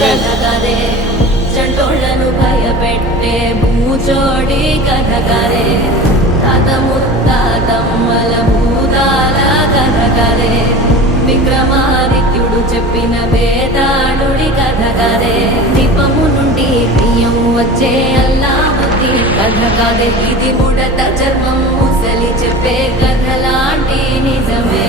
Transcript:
కథ కదే చంటోళ్లను భయపెట్టే భూచోడి కథ కదే తాత ముత్తాతమ్మల భూతాల కథ కదే విక్రమాదిత్యుడు చెప్పిన వేదాళుడి కథ కదే దీపము నుండి బియ్యం వచ్చే అల్లావుద్దీన్ కథ కదే ఇది ముడత చర్మం ముసలి చెప్పే కథలాంటి నిజమే